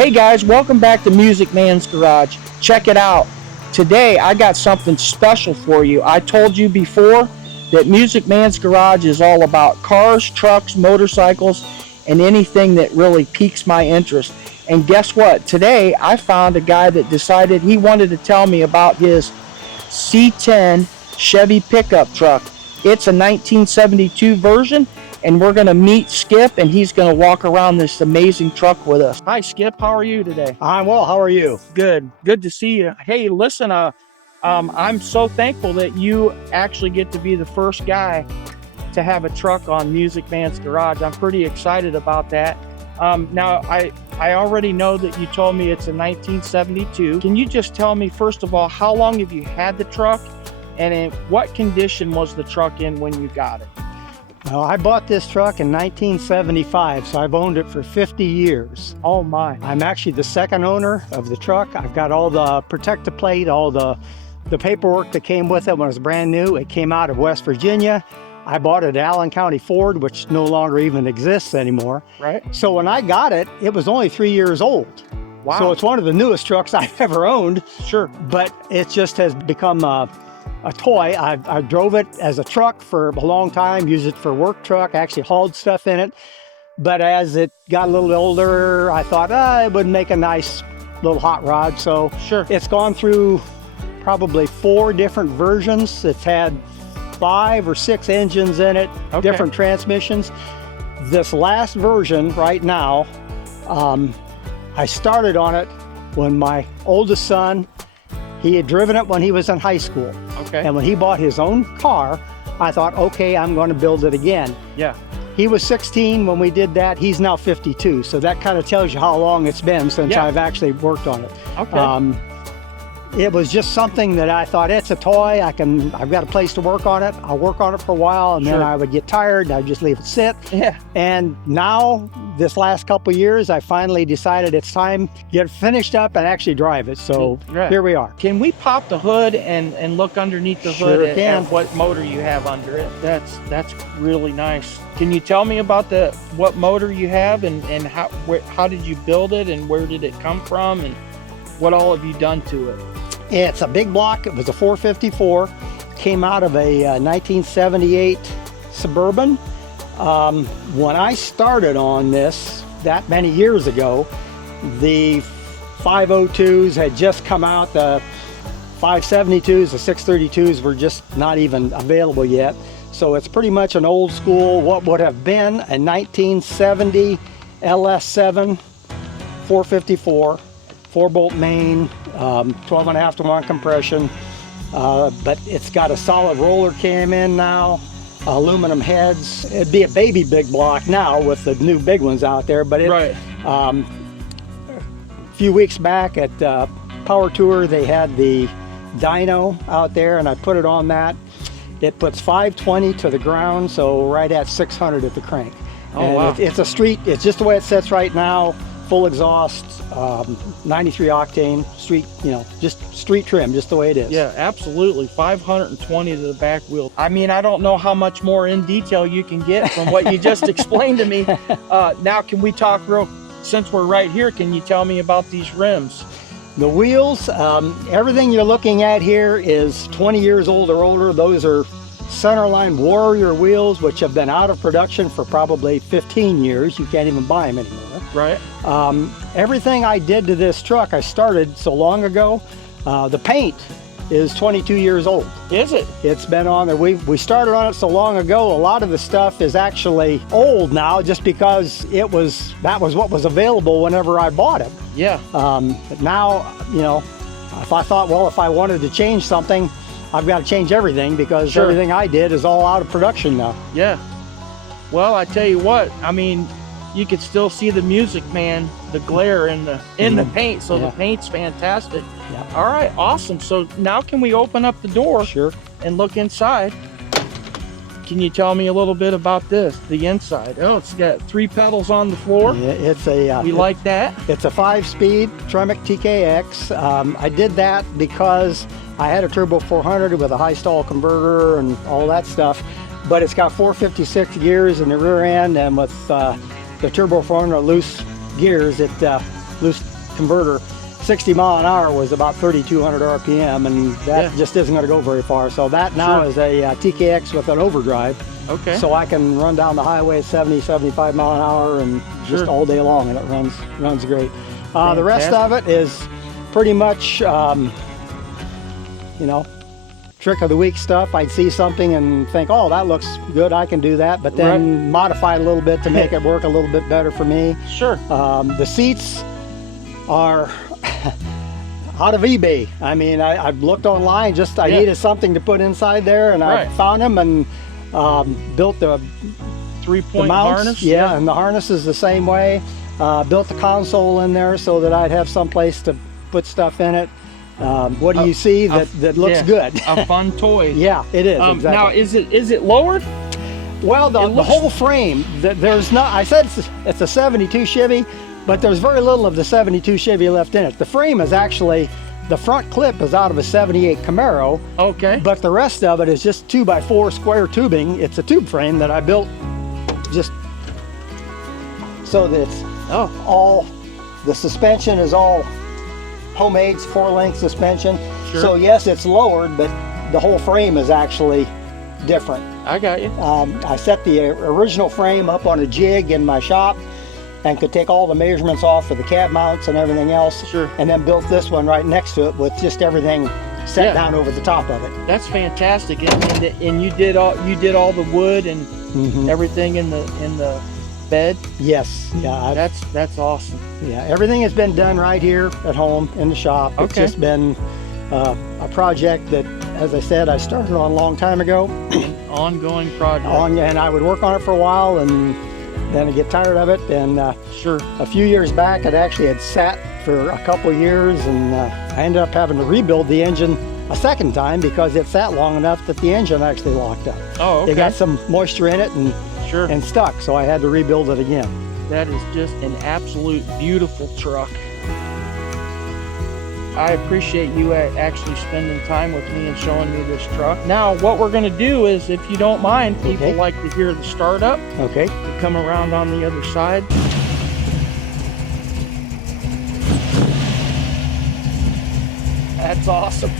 Hey guys, welcome back to Music Man's Garage. Check it out. Today I got something special for you. I told you before that Music Man's Garage is all about cars, trucks, motorcycles, and anything that really piques my interest. And guess what? Today I found a guy that decided he wanted to tell me about his C10 Chevy pickup truck. It's a 1972 version, and we're going to meet Skip, and he's going to walk around this amazing truck with us. Hi, Skip. How are you today? I'm well. How are you? Good. Good to see you. Hey, listen, I'm so thankful that you actually get to be the first guy to have a truck on Music Man's Garage. I'm pretty excited about that. Now, I already know that you told me it's a 1972. Can you just tell me, first of all, how long have you had the truck, and in what condition was the truck in when you got it? Well, I bought this truck in 1975, so I've owned it for 50 years. Oh my. I'm actually the second owner of the truck. I've got all the protector plate, all the paperwork that came with it when it was brand new. It came out of West Virginia. I bought it at Allen County Ford, which no longer even exists anymore. Right. So when I got it, it was only 3 years old. Wow. So it's one of the newest trucks I've ever owned. Sure. But it just has become a toy. I drove it as a truck for a long time, used it for work truck, actually hauled stuff in it. But as it got a little older, I thought it would make a nice little hot rod. So sure, it's gone through probably 4 different versions. It's had 5 or 6 engines in it, different transmissions. This last version right now, I started on it when my oldest son, he had driven it when he was in high school. Okay. And when he bought his own car, I thought, okay, I'm going to build it again. Yeah. He was 16 when we did that. He's now 52. So that kind of tells you how long it's been since I've actually worked on it. Okay. It was just something that I thought, it's a toy. I've got a place to work on it. I'll work on it for a while, and then I would get tired and I'd just leave it sit. Yeah. And now, this last couple of years, I finally decided it's time to get finished up and actually drive it. So here we are. Can we pop the hood and look underneath the hood at what motor you have under it? That's really nice. Can you tell me about what motor you have and how did you build it and where did it come from and what all have you done to it? It's a big block. It was a 454. Came out of a 1978 Suburban. When I started on this that many years ago, the 502s had just come out. The 572s, the 632s were just not even available yet. So it's pretty much an old school, what would have been a 1970 LS7 454. 4-bolt main, 12.5 to 1 compression, but it's got a solid roller cam in now, aluminum heads. It'd be a baby big block now with the new big ones out there, but a few weeks back at Power Tour, they had the dyno out there, and I put it on that. It puts 520 to the ground, so right at 600 at the crank. Oh, wow. It's a street, it's just the way it sits right now. Full exhaust, 93 octane, street, just street trim, just the way it is. Yeah, absolutely. 520 to the back wheel. I mean, I don't know how much more in detail you can get from what you just explained to me. Now, can we talk since we're right here, can you tell me about these rims? The wheels, everything you're looking at here is 20 years old or older. Those are Centerline Warrior wheels, which have been out of production for probably 15 years. You can't even buy them anymore. Right. Everything I did to this truck, I started so long ago. The paint is 22 years old. Is it? It's been on there. We started on it so long ago. A lot of the stuff is actually old now, just because that was what was available whenever I bought it. Yeah. But now, if I thought, well, if I wanted to change something, I've got to change everything because everything I did is all out of production now. Yeah. Well, I tell you what, I mean, you could still see the Music Man, the glare in the paint, so the paint's fantastic. Yeah. All right, awesome. So now can we open up the door and look inside? Can you tell me a little bit about the inside? Oh, it's got 3 pedals on the floor. Yeah, it's a we like that. It's a 5-speed Tremec TKX. I did that because I had a turbo 400 with a high stall converter and all that stuff, but it's got 456 gears in the rear end, and with the turbo 400 loose gears, it loose converter, 60 mile an hour was about 3,200 RPM, and that just isn't going to go very far. So that now is a TKX with an overdrive. Okay. So I can run down the highway 70, 75 mile an hour and just all day long, and it runs great. The rest of it is pretty much, you know, trick of the week stuff. I'd see something and think, oh, that looks good, I can do that, but then modify it a little bit to make it work a little bit better for me. Sure. The seats are out of eBay. I mean, I've looked online, I needed something to put inside there, and I found them and built the 3-point harness. Yeah, and the harness is the same way. Built the console in there so that I'd have some place to put stuff in it. What do you see that looks good? A fun toy. Yeah, it is. Exactly. Now, is it lowered? Well, the whole frame. There's not. I said it's a '72 Chevy, but there's very little of the '72 Chevy left in it. The frame is actually, the front clip is out of a '78 Camaro. Okay. But the rest of it is just 2x4 square tubing. It's a tube frame that I built just so that it's all. The suspension is all homemade 4-link suspension. Sure. So yes, it's lowered, but the whole frame is actually different. I got you. I set the original frame up on a jig in my shop and could take all the measurements off for the cab mounts and everything else. Sure. And then built this one right next to it with just everything set down over the top of it. That's fantastic. And you did all the wood and everything in the bed. Yes. Yeah. That's awesome. Yeah. Everything has been done right here at home in the shop. It's just been a project that, as I said, I started on a long time ago. An ongoing project. And I would work on it for a while, and then I get tired of it. And a few years back, it actually had sat for a couple of years, and I ended up having to rebuild the engine a second time because it sat long enough that the engine actually locked up. Oh, okay. It got some moisture in it and stuck, so I had to rebuild it again. That is just an absolute beautiful truck. I appreciate you actually spending time with me and showing me this truck. Now, what we're going to do is, if you don't mind, people like to hear the startup. Okay. To come around on the other side. That's awesome.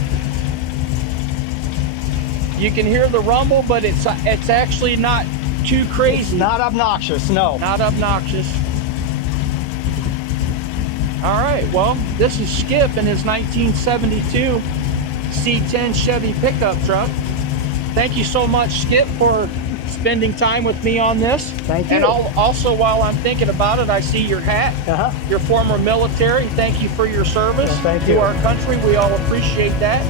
You can hear the rumble, but it's actually not too crazy. It's not obnoxious, no. Not obnoxious. All right, well, this is Skip in his 1972 C10 Chevy pickup truck. Thank you so much, Skip, for spending time with me on this. Thank you. And also, while I'm thinking about it, I see your hat. Your former military. Thank you for your service to our country. We all appreciate that.